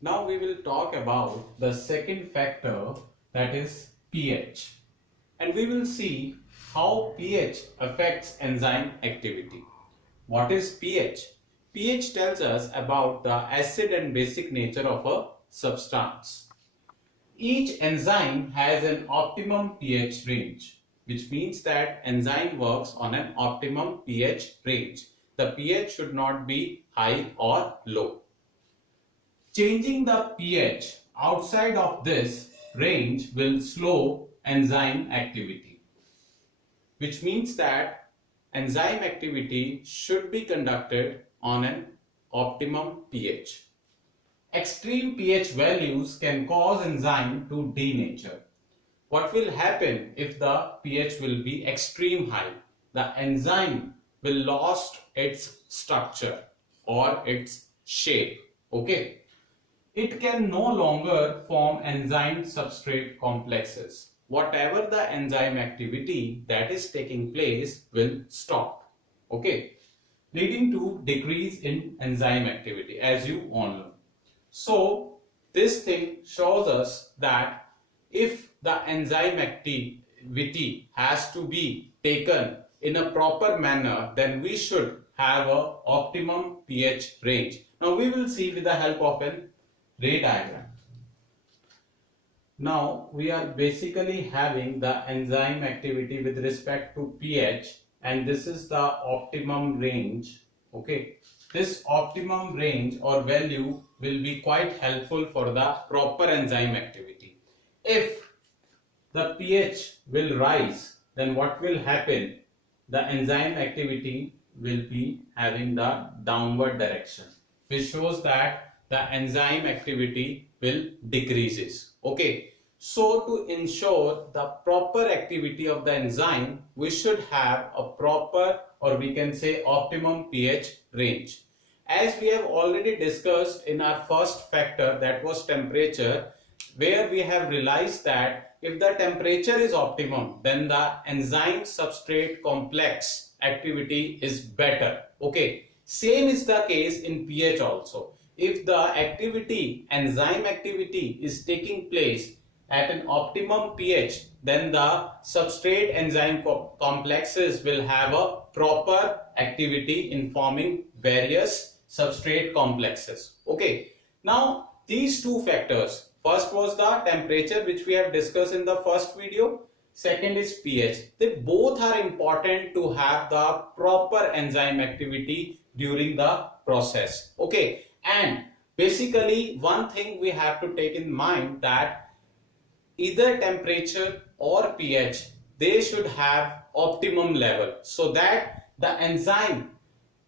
Now we will talk about the second factor, that is pH, and we will see how pH affects enzyme activity. What is pH? pH tells us about the acid and basic nature of a substance. Each enzyme has an optimum pH range, which means that enzyme works on an optimum pH range. The pH should not be high or low. Changing the pH outside of this range will slow enzyme activity, which means that enzyme activity should be conducted on an optimum pH. Extreme pH values can cause enzyme to denature. What will happen if the pH will be extreme high? The enzyme will lost its structure or its shape. Okay. It can no longer form enzyme substrate complexes. Whatever the enzyme activity that is taking place will stop. Okay. Leading to decrease in enzyme activity, as you all know. So this thing shows us that if the enzyme activity has to be taken in a proper manner, then we should have a optimum pH range. Now we will see with the help of an ray diagram. Now we are basically having the enzyme activity with respect to pH, and this is the optimum range. Okay, this optimum range or value will be quite helpful for the proper enzyme activity. If the pH will rise, then what will happen? The enzyme activity will be having the downward direction, which shows that the enzyme activity will decreases. Okay, so to ensure the proper activity of the enzyme, we should have a proper, or we can say optimum pH range. As we have already discussed in our first factor, that was temperature, where we have realized that if the temperature is optimum, then the enzyme substrate complex activity is better. Okay, same is the case in pH also. If the enzyme activity is taking place at an optimum pH, then the substrate enzyme complexes will have a proper activity in forming various substrate complexes. Okay, now these two factors, first was the temperature, which we have discussed in the first video. Second is pH. They both are important to have the proper enzyme activity during the process. Okay, and basically one thing we have to take in mind, that either temperature or pH, they should have optimum level, so that the enzyme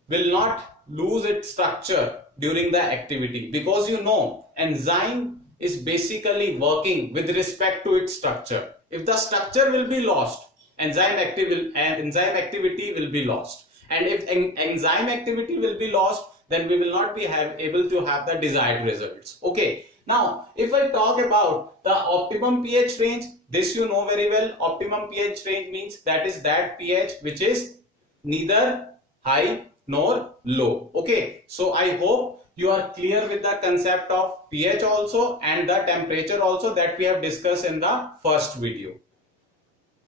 will not lose its structure during the activity, because you know enzyme is basically working with respect to its structure. If the structure will be lost, enzyme activity will be lost, and if enzyme activity will be lost, then we will not be able to have the desired results. Okay, now if I talk about the optimum pH range, this you know very well. Optimum pH range means that is that pH which is neither high nor low. Okay, so I hope you are clear with the concept of pH also and the temperature also that we have discussed in the first video.